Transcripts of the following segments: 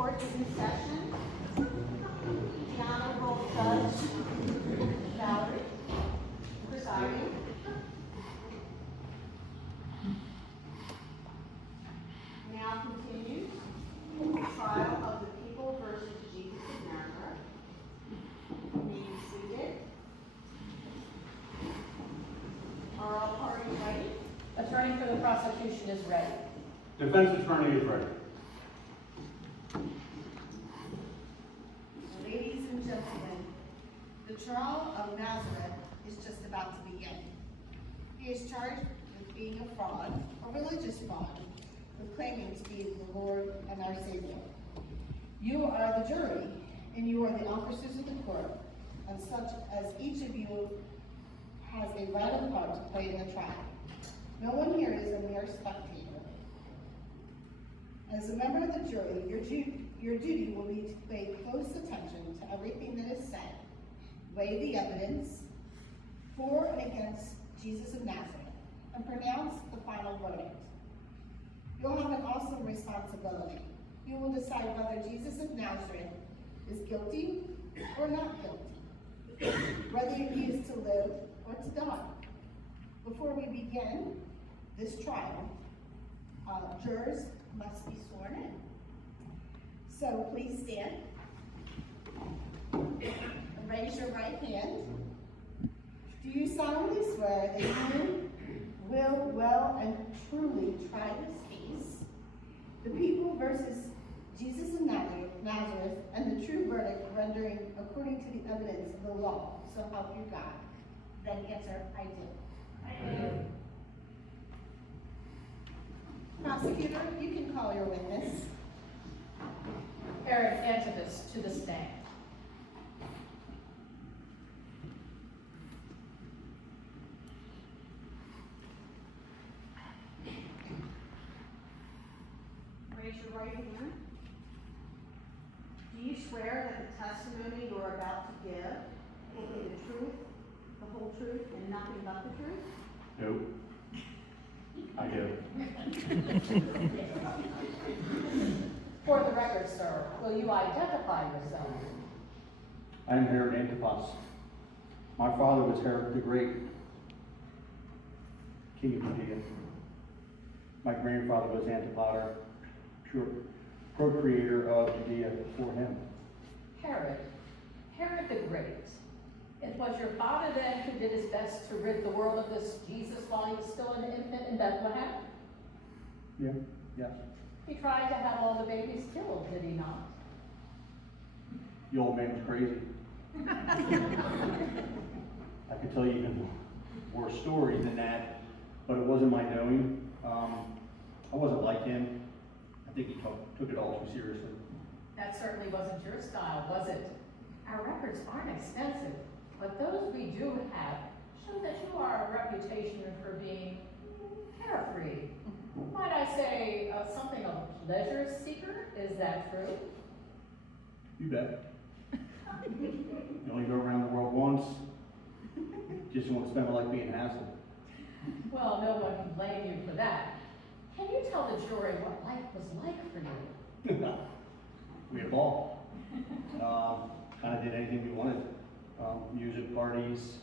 Court is in session. The Honorable Judge Valerie presiding. Now continues the trial of the people versus Jesus of Nazareth. You may be seated. Are all parties ready? Attorney for the prosecution is ready. Defense attorney is ready. Ladies and gentlemen, the trial of Nazareth is just about to begin. He is charged with being a fraud, a religious fraud, with claiming to be the Lord and our Savior. You are the jury, and you are the officers of the court, and such as each of you has a vital part to play in the trial. No one here is a mere spectator. As a member of the jury, your duty will be to pay close attention to everything that is said, weigh the evidence for and against Jesus of Nazareth, and pronounce the final verdict. You'll have an awesome responsibility. You will decide whether Jesus of Nazareth is guilty or not guilty, whether he is to live or to die. Before we begin this trial, jurors must be sworn in. So please stand and raise your right hand. Do you solemnly swear that you will well and truly try this case, the people versus Jesus of Nazareth, and the true verdict rendering according to the evidence of the law, so help you God? Then answer, I do. I do. Prosecutor, you can call your witness. Herod Antipas to the stand. Raise your right hand. Do you swear that the testimony you are about to give will be the truth, the whole truth, and nothing but the truth? No. I do. For the record, sir, will you identify yourself? I am Herod Antipas. My father was Herod the Great, king of Judea. My grandfather was Antipas, procreator of Judea before him. Herod the Great. It was your father then who did his best to rid the world of this Jesus while he was still an infant in Bethlehem? Yes. He tried to have all the babies killed, did he not? The old man was crazy. I could tell you even more stories than that, but it wasn't my knowing. I wasn't like him. I think he took it all too seriously. That certainly wasn't your style, was it? Our records aren't extensive, but those we do have show that you are a reputation for being carefree. Might I say something of a pleasure seeker? Is that true? You bet. You only go around the world once. Just won't spend a life being hassled. Well, no one can blame you for that. Can you tell the jury what life was like for you? We had a ball. Kind of did anything we wanted. Music parties.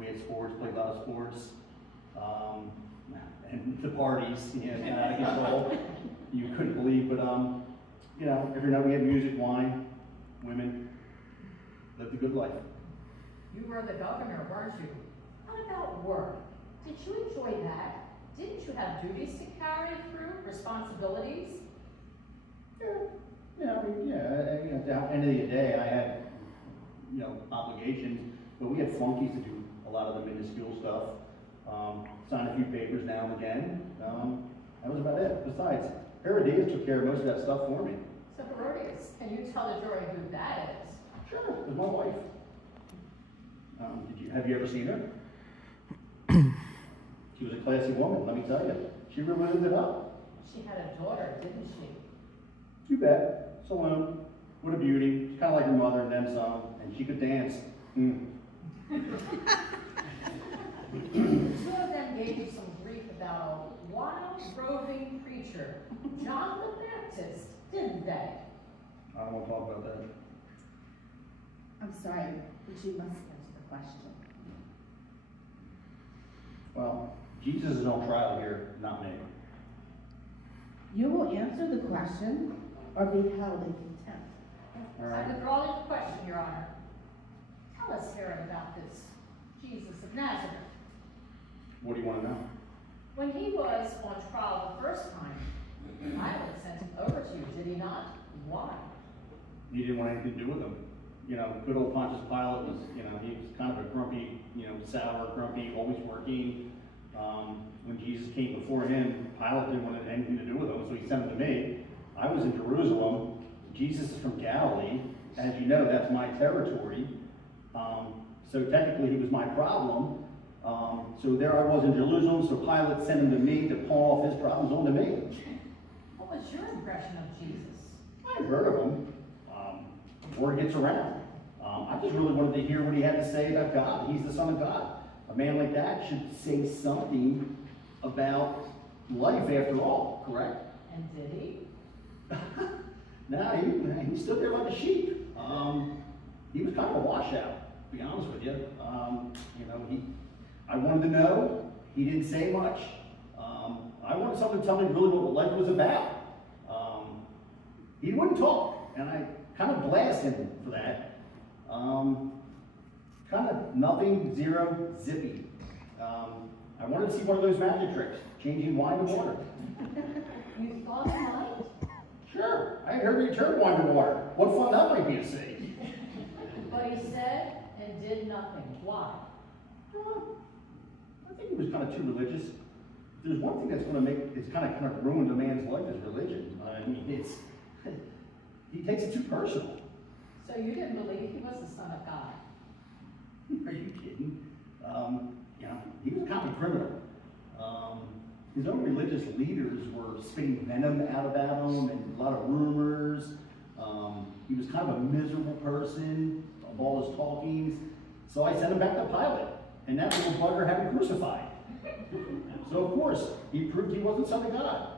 We had sports, played a lot of sports. And the parties, kind of out of control. You couldn't believe, but every night we had music, wine, women. Lived a good life. You were the governor, weren't you? What about work? Did you enjoy that? Didn't you have duties to carry through, responsibilities? At the end of the day, I had, obligations, but we had flunkies to do a lot of the minuscule stuff. Sign a few papers now and again. That was about it. Besides, Herodias took care of most of that stuff for me. So Herodias, can you tell the jury who that is? Sure, it was my wife. Have you ever seen her? She was a classy woman, let me tell you. She really lived it up. She had a daughter, didn't she? You bet. Saloon. What a beauty. She's kind of like her mother and then some. And she could dance. Two of them gave you some grief about a wild, roving preacher, John the Baptist. didn't they? I don't want to talk about that. I'm sorry, but you must answer the question. Well, Jesus is on trial here, not me. You will answer the question or be held in contempt. All I right. withdraw the question, Your Honor. Tell us, Herod, about this Jesus of Nazareth. What do you want to know? When he was on trial the first time, Pilate sent him over to you, did he not? Why? He didn't want anything to do with him. You know, good old Pontius Pilate was, you know, he was kind of a grumpy, you know, sour, grumpy, always working. When Jesus came before him, Pilate didn't want anything to do with him, so he sent him to me. I was in Jerusalem. Jesus is from Galilee. As you know, that's my territory. So technically he was my problem. So there I was in Jerusalem, so Pilate sent him to me to pawn off his problems onto me. What was your impression of Jesus? I've heard of him. Word gets around. I just really wanted to hear what he had to say about God. He's the Son of God. A man like that should say something about life after all, correct? And did he? No, he stood there like a sheep. He was kind of a washout, to be honest with you. You know, I wanted to know. He didn't say much. I wanted someone to tell me really what life was about. He wouldn't talk, and I kind of blasted him for that. Kind of nothing, zero, zippy. I wanted to see one of those magic tricks, changing wine to water. You thought he might? Sure, I heard you turn wine to water. What fun that might be to see. But he said and did nothing. Why? I think he was kind of too religious. If there's one thing that's going to it's kind of ruined a man's life is religion. I mean, he takes it too personal. So you didn't believe he was the Son of God? Are you kidding? You know, he was kind of a criminal. His own religious leaders were spitting venom out about him and a lot of rumors. He was kind of a miserable person of all his talkings. So I sent him back to Pilate, and that little bugger had him crucified. So of course, he proved he wasn't Son of God.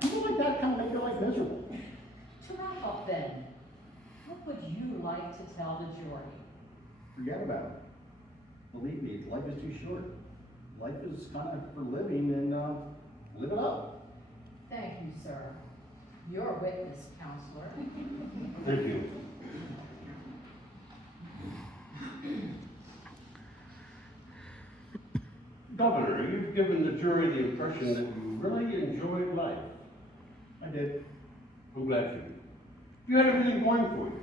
People like that kind of make their life miserable. To wrap up then, what would you like to tell the jury? Forget about it. Believe me, life is too short. Life is kind of for living, and live it up. Thank you, sir. You're a witness, counselor. Thank you. Governor, you've given the jury the impression that you really enjoyed life. I did. I'm glad you did. You had everything going for you.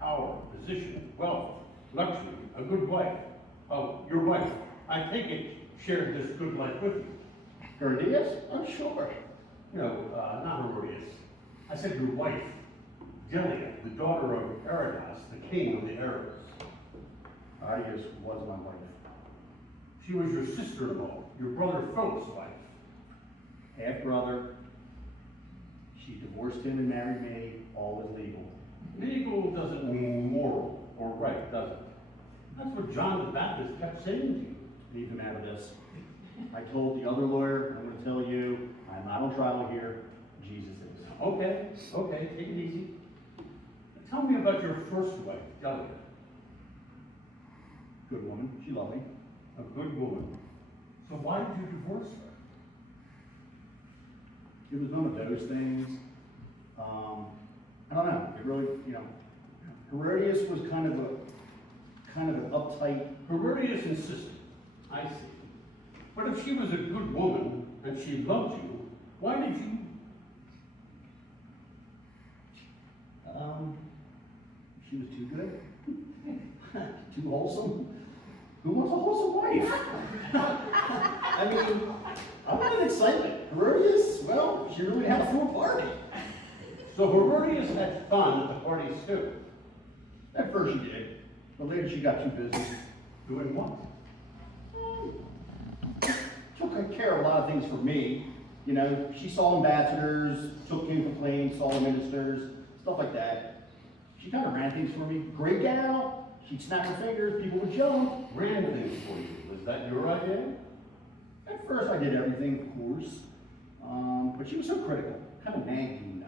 Power, position, wealth, luxury, a good wife. Oh, your wife, I take it, shared this good life with you. Herodias? I'm sure. No, not Herodias. I said your wife, Delia, the daughter of Antipas, the king of the Arabs. Herodias was my wife. She was your sister-in-law, your brother Philip's wife. Half-brother. She divorced him and married me. All was legal. Legal doesn't mean moral or right, does it? That's what John the Baptist kept saying to you. Leave him out of this. I told the other lawyer, I'm going to tell you, I'm not on trial here. Jesus is. Okay, take it easy. Tell me about your first wife, Delia. Good woman. She loved me. A good woman. So why did you divorce her? It was one of those things. I don't know. It really, you know, Herodias was kind of an uptight. Herodias insisted. I see. But if she was a good woman and she loved you, why did you? She was too good. Too wholesome. Who wants a wholesome wife? I mean, I wanted excitement. Herodias, well, she really had a full party. So Herodias had fun at the parties too. At first she did, but later she got too busy. Doing what? Took care of a lot of things for me. You know, she saw ambassadors, took in complaints, saw ministers, stuff like that. She kind of ran things for me. Great gal. She'd snap her fingers, people would jump. Ran things for you. Was that your idea? At first I did everything, of course. But she was so critical, kind of nagging.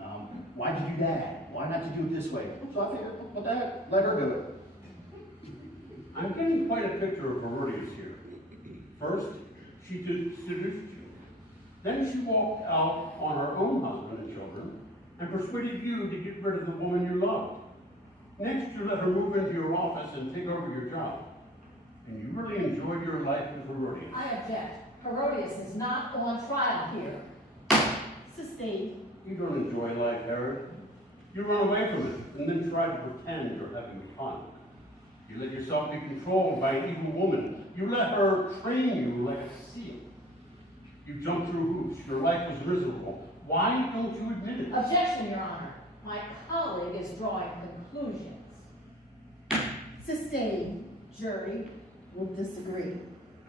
Why'd you do that? Why not to do it this way? So I figured, well, Dad, let her do it. I'm getting quite a picture of Herodias here. First, she seduced you. Then she walked out on her own husband and children and persuaded you to get rid of the woman you loved. Next, you let her move into your office and take over your job. And you really enjoyed your life with Herodias. I object. Herodias is not on trial here. Sustained. You don't enjoy life, Herod. You run away from it and then try to pretend you're having fun. You let yourself be controlled by an evil woman. You let her train you like a seal. You jump through hoops. Your life was miserable. Why don't you admit it? Objection, Your Honor. My colleague is drawing conclusions. Sustained. Jury will disagree.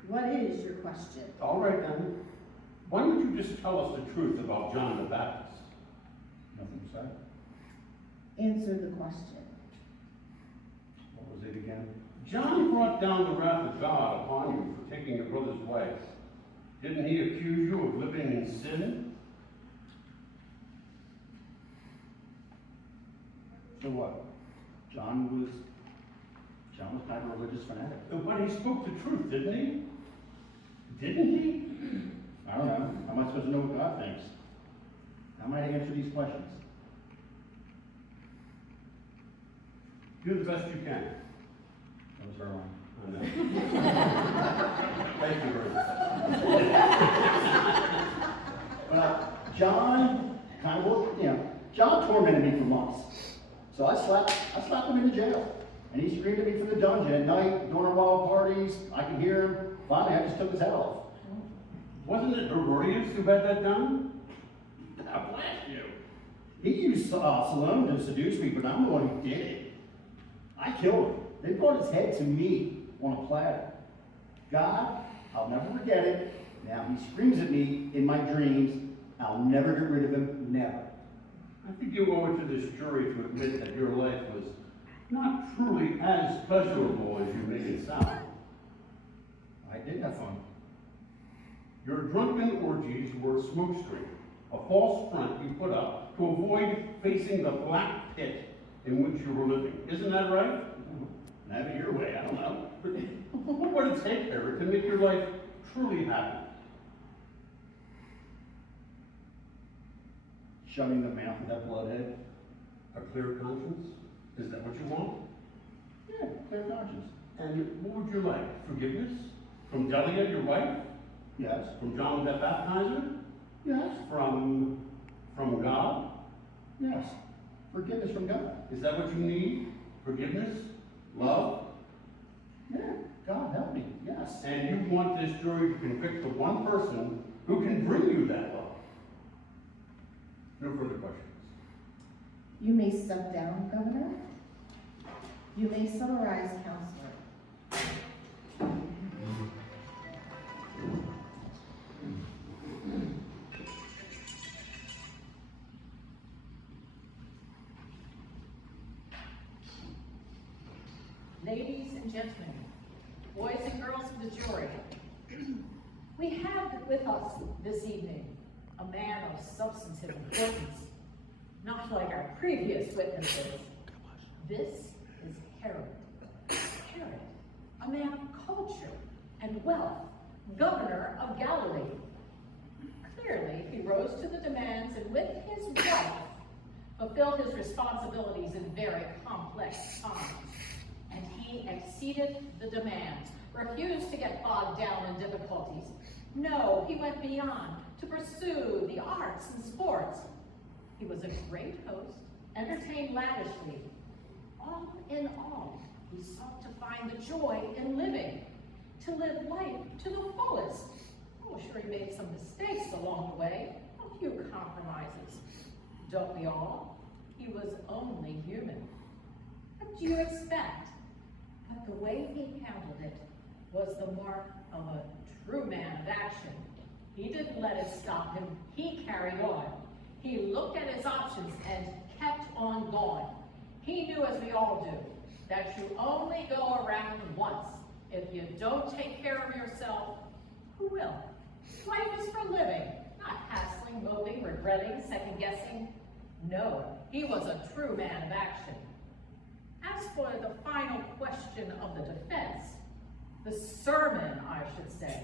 What is your question? All right, then. Why don't you just tell us the truth about John the Baptist? Nothing to say. Answer the question. What was it again? John brought down the wrath of God upon you for taking your brother's wife. Didn't he accuse you of living in sin? So what? John was kind of a religious fanatic. But he spoke the truth, didn't he? Didn't he? I don't know. How am I supposed to know what God thinks? How am I to answer these questions? Do the best you can. That was her line. I know. Thank you very much. Well, John kind of, John tormented me for months. So I slapped him into jail. And he screamed at me from the dungeon at night during wild parties. I could hear him. Finally, I just took his head off. Wasn't it Herodias who had that done? God bless you. He used Salome to seduce me, but I'm the one who did it. I killed him. They brought his head to me on a platter. God, I'll never forget it. Now he screams at me in my dreams. I'll never get rid of him, never. I think you owe it to this jury to admit that your life was not truly as pleasurable as you make it sound. I did have fun. Your drunken orgies were a smokescreen, a false front you put up to avoid facing the black pit in which you were living. Isn't that right? Have it your way, I don't know. What would it take, Herod, to make your life truly happy? Shutting the mouth of that bloodhead. A clear conscience? Is that what you want? Yeah, clear conscience. And what would you like? Forgiveness? From Delia, your wife? Yes. From John the Baptizer? Yes. From God? Yes. Forgiveness from God. Is that what you need? Forgiveness? Love? Yeah. God help me. Yes. And you want this jury to convict the one person who can bring you that love? No further questions. You may step down, Governor. You may summarize, Counselor. Ladies and gentlemen, boys and girls of the jury, we have with us this evening a man of substantive importance, not like our previous witnesses. This is Herod. Herod, a man of culture and wealth, governor of Galilee. Clearly, he rose to the demands and with his wealth fulfilled his responsibilities in very complex times. And he exceeded the demands, refused to get bogged down in difficulties. No, he went beyond to pursue the arts and sports. He was a great host, entertained lavishly. All in all, he sought to find the joy in living, to live life to the fullest. Oh, sure, he made some mistakes along the way, a few compromises. Don't we all? He was only human. What do you expect? But the way he handled it was the mark of a true man of action. He didn't let it stop him. He carried on. He looked at his options and kept on going. He knew, as we all do, that you only go around once. If you don't take care of yourself, who will? Life is for living, not hassling dreading, second-guessing. No, he was a true man of action. As for the final question of the defense, the sermon, I should say,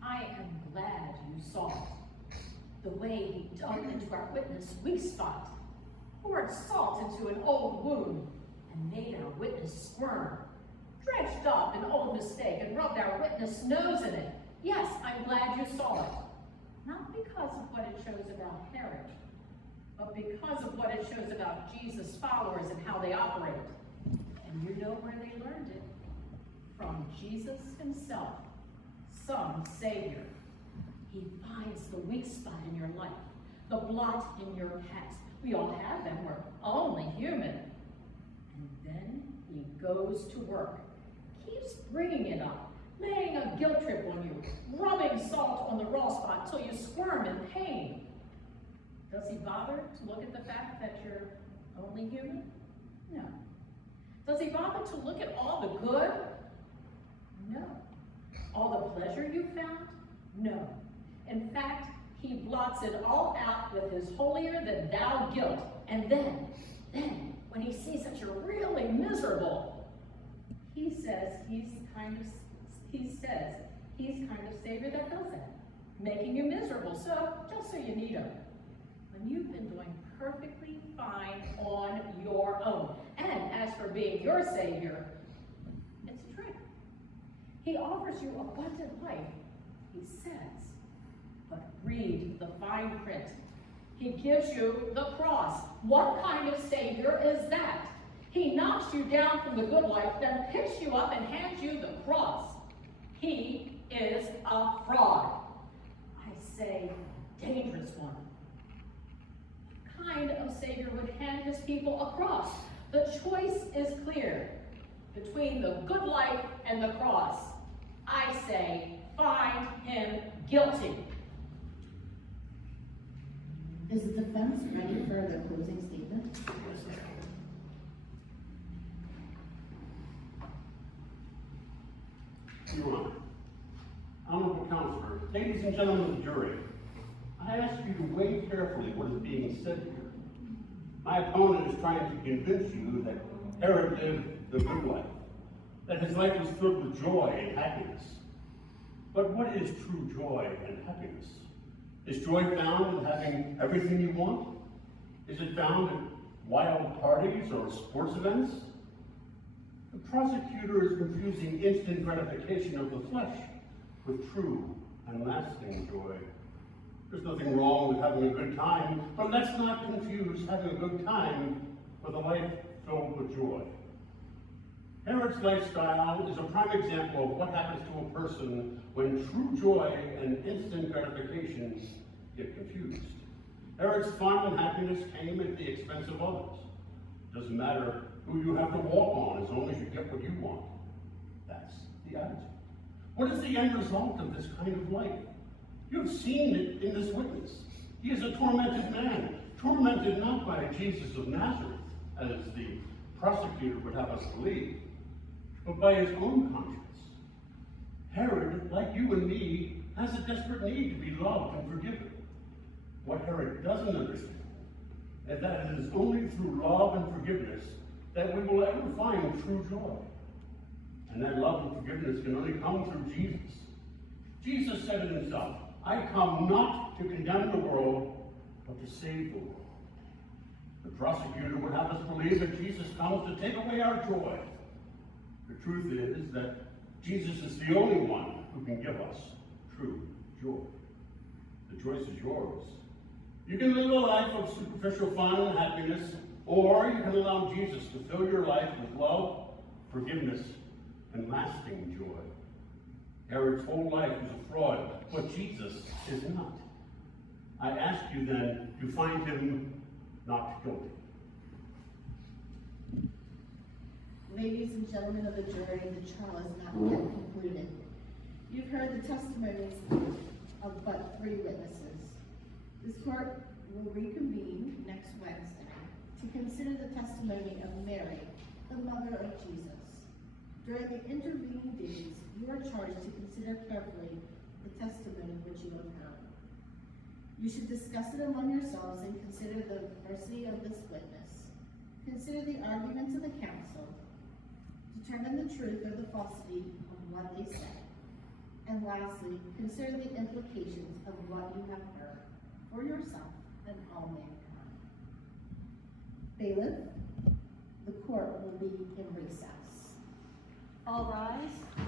I am glad you saw it. The way he dug into our witness' weak spot, poured salt into an old wound, and made our witness squirm, dredged up an old mistake and rubbed our witness' nose in it. Yes, I'm glad you saw it. Not because of what it shows about Herod, but because of what it shows about Jesus' followers and how they operate. And you know where they learned it? From Jesus himself, some Savior. He finds the weak spot in your life, the blot in your past. We all have them, we're only human. And then he goes to work, keeps bringing it up, laying a guilt trip on you, rubbing salt on the raw spot till you squirm in pain. Does he bother to look at the fact that you're only human? No. Does he bother to look at all the good? No. All the pleasure you found? No. In fact, he blots it all out with his holier-than-thou guilt. And then, when he sees that you're really miserable, he says he's kind of Savior that does that, making you miserable. So, just so you need him, when you've been doing perfectly fine on your own. And as for being your Savior, it's a trick. He offers you abundant life, he says, but read the fine print. He gives you the cross. What kind of Savior is that? He knocks you down from the good life, then picks you up and hands you the cross. He is a fraud. I say, dangerous one. What kind of Savior would hand his people a cross? The choice is clear between the good life and the cross. I say, find him guilty. Is the defense ready for the closing statement? Your Honor, Honorable Counselor, ladies and gentlemen of the jury, I ask you to weigh carefully what is being said here. My opponent is trying to convince you that Herod lived the good life, that his life was filled with joy and happiness. But what is true joy and happiness? Is joy found in having everything you want? Is it found in wild parties or sports events? The prosecutor is confusing instant gratification of the flesh with true and lasting joy. There's nothing wrong with having a good time, but let's not confuse having a good time with a life filled with joy. Herod's lifestyle is a prime example of what happens to a person when true joy and instant gratification get confused. Herod's fun and happiness came at the expense of others. Doesn't matter who you have to walk on as long as you get what you want. That's the attitude. What is the end result of this kind of life? You've seen it in this witness. He is a tormented man, tormented not by Jesus of Nazareth, as the prosecutor would have us believe, but by his own conscience. Herod, like you and me, has a desperate need to be loved and forgiven. What Herod doesn't understand is that it is only through love and forgiveness that we will ever find true joy. And that love and forgiveness can only come through Jesus. Jesus said it himself, I come not to condemn the world, but to save the world. The prosecutor would have us believe that Jesus comes to take away our joy. The truth is that Jesus is the only one who can give us true joy. The choice is yours. You can live a life of superficial fun and happiness, or you can allow Jesus to fill your life with love, forgiveness, and lasting joy. Herod's whole life is a fraud, but Jesus is not. I ask you then to find him not guilty. Ladies and gentlemen of the jury, the trial is not yet concluded. You've heard the testimonies of but 3 witnesses. This court will reconvene next Wednesday to consider the testimony of Mary, the mother of Jesus. During the intervening days, you are charged to consider carefully the testimony which you have heard. You should discuss it among yourselves and consider the veracity of this witness. Consider the arguments of the council. Determine the truth or the falsity of what they say. And lastly, consider the implications of what you have heard for yourself and all mankind. Bailiff, the court will be in recess. All rise.